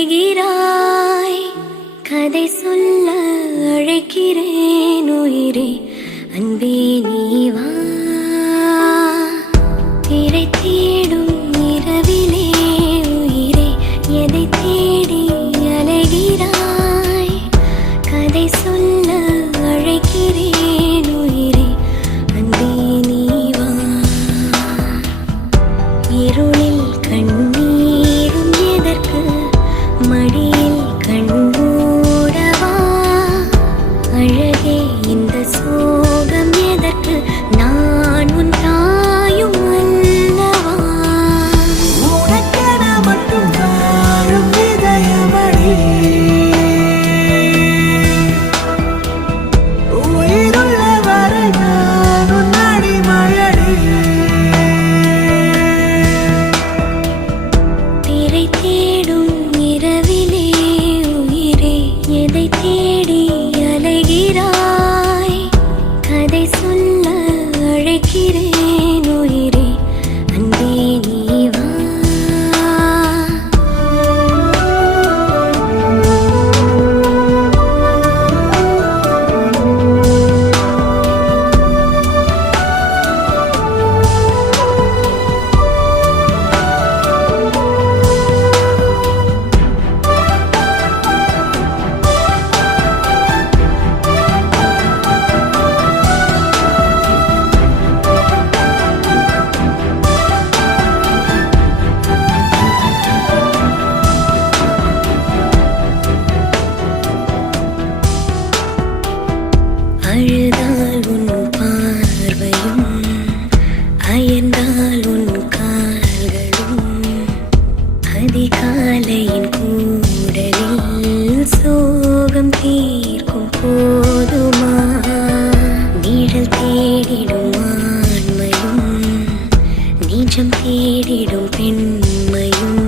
அலைகிறாய். கதை சொல்ல அழைக்கிறேன் உயிரே, அன்பே நீ வா. திரை தேடும் இரவிலே உயிரே, எதை தேடி அலைகிறாய். கதை சொல்ல அழைக்கிறேன் உயிரே, அன்பே நீ வா. இருளில் கண்ணீரும் எதற்கு, மடியில் கண்மூடவா. அழகே இந்த சோகம் எதற்கு, நான் உன் தாயும் அல்லவா. உனக்கென மட்டும் வாழும் இதயமடி, உயிருள்ள வரை நான் உன் அடிமையடி. திரை தேடும் இரவிலே உயிரே, எதை தேடி அலைகிறாய். கதை சொல்ல அழைக்கிறேன் உயிரே, அன்பே நீ வா. அழுதால் உன் பார்வையும், அயர்ந்தால் உன் கால்களும், அதிகாலையின் கூடலில் சோகம் தீர்க்கும் போதுமா. நிழல் தேடிடும் ஆண்மையும், நிஜம் தேடிடும் பெண்மையும்,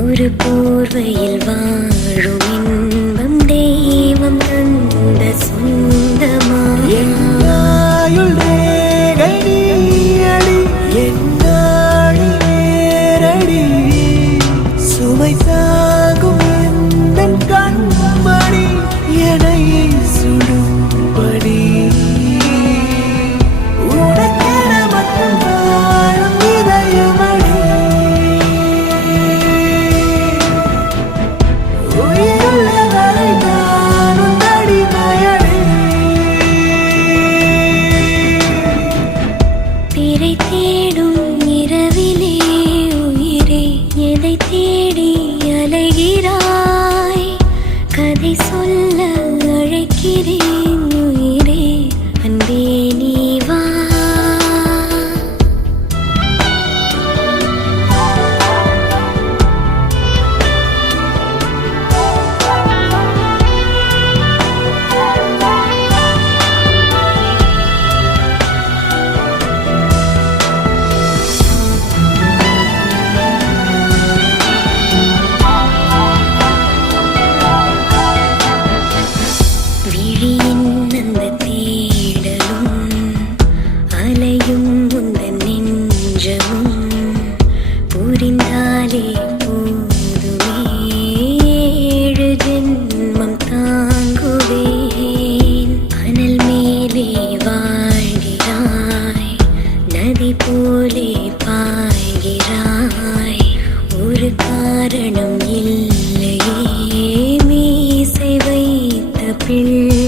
ஒரு போர்வையில் வாழும் இன்பம் தெய்வம் தந்த சொந்தமா. என்னாயுள் ரேகை நீயடி, என்னாழி நேரடி, சுமை தாங்கும் எந்தன் கண்மணி, என்னை சுடும்படி. உனக்கென மட்டும் வாழும் இதயமடி, உயிருள்ள வரை நான் உன் அடிமையடி. திரை தேடும் இரவிலே உயிரே, எதை தேடி அலைகிறாய். கதை சொல்ல அழைக்கிறேன் உயிரே, அன்பே நீ வா. விழியின் அந்த தேடலும், அலையும் உந்தன் நெஞ்சமும், புரிந்தாலே போதுமே, 7 ஜென்மம் தாங்குவேன். அனல் மேலே வாழ்கிறாய், நதி போலே பாய்கிறாய். ஒரு காரணம் இல்லையே, மீசை வைத்த பிள்ளை